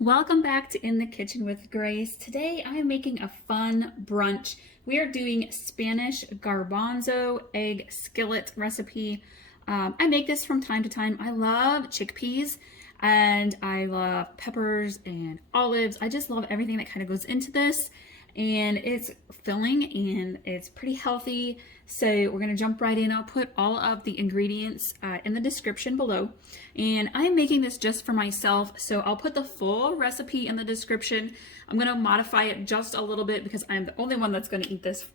Welcome back to In the Kitchen with Grace. Today I am making a fun brunch. We are doing Spanish garbanzo egg skillet recipe. I make this from time to time. I love chickpeas and I love peppers and olives. I just love everything that kind of goes into this, and it's filling and it's pretty healthy. So we're gonna jump right in. I'll put all of the ingredients in the description below. And I'm making this just for myself, so I'll put the full recipe in the description. I'm gonna modify it just a little bit because I'm the only one that's gonna eat this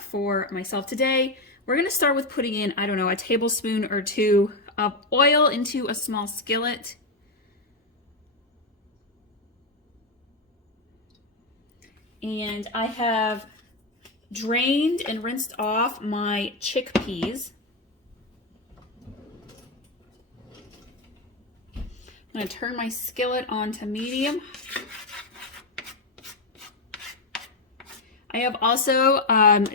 for myself today. We're gonna start with putting in, I don't know, a tablespoon or two of oil into a small skillet. And I have drained and rinsed off my chickpeas. I'm going to turn my skillet on to medium. I have also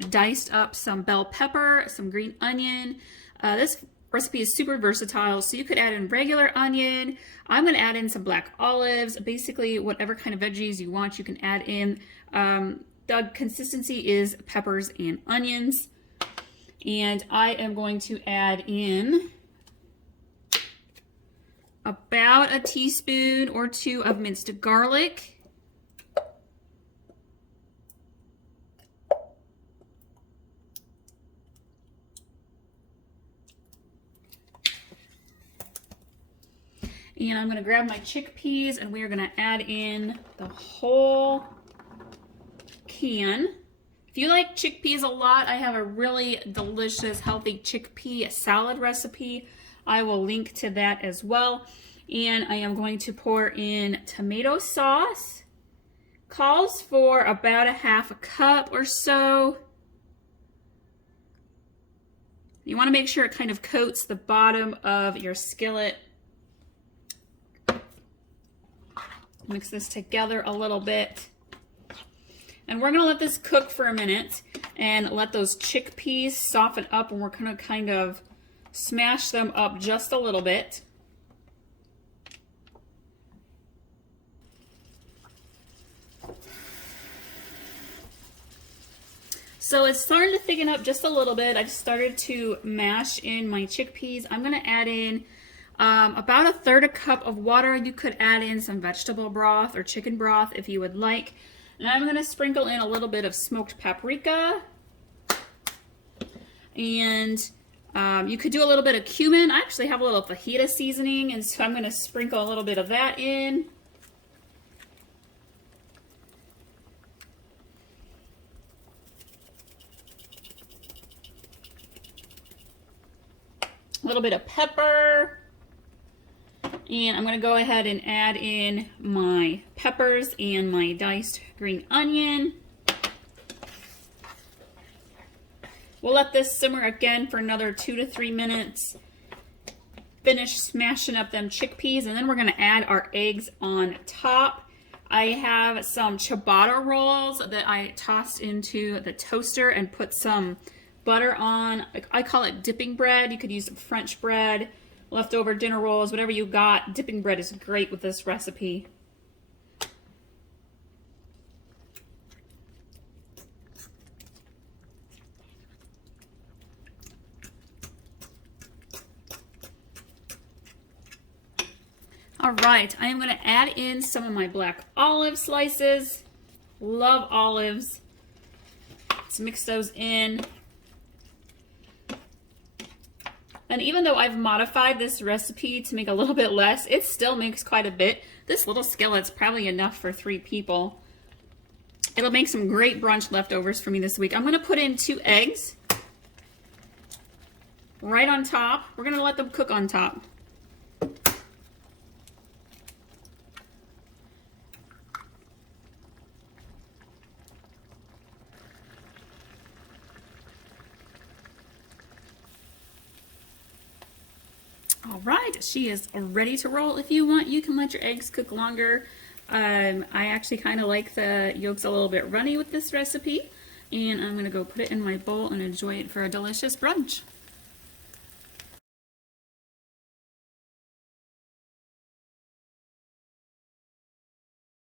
diced up some bell pepper, some green onion. This recipe is super versatile, so you could add in regular onion. I'm going to add in some black olives. Basically, whatever kind of veggies you want, you can add in. The consistency is peppers and onions. And I am going to add in about a teaspoon or two of minced garlic. And I'm going to grab my chickpeas and we are going to add in the whole can. If you like chickpeas a lot, I have a really delicious, healthy chickpea salad recipe. I will link to that as well. And I am going to pour in tomato sauce. Calls for about a half cup or so. You want to make sure it kind of coats the bottom of your skillet. Mix this together a little bit. And we're gonna let this cook for a minute and let those chickpeas soften up, and we're gonna kind of smash them up just a little bit. So it's starting to thicken up just a little bit. I've started to mash in my chickpeas. I'm gonna add in about a third a cup of water. You could add in some vegetable broth or chicken broth if you would like. And I'm going to sprinkle in a little bit of smoked paprika. And you could do a little bit of cumin. I actually have a little fajita seasoning, and so I'm going to sprinkle a little bit of that in. A little bit of pepper. And I'm going to go ahead and add in my peppers and my diced green onion. We'll let this simmer again for another 2 to 3 minutes. Finish smashing up them chickpeas, and then we're going to add our eggs on top. I have some ciabatta rolls that I tossed into the toaster and put some butter on. I call it dipping bread. You could use some French bread, leftover dinner rolls, whatever you got. Dipping bread is great with this recipe. All right, I am going to add in some of my black olive slices. Love olives. Let's mix those in. And even though I've modified this recipe to make a little bit less, it still makes quite a bit. This little skillet's probably enough for 3 people. It'll make some great brunch leftovers for me this week. I'm going to put in 2 eggs right on top. We're going to let them cook on top. All right, she is ready to roll. If you want, you can let your eggs cook longer. I actually kind of like the yolks a little bit runny with this recipe. And I'm going to go put it in my bowl and enjoy it for a delicious brunch.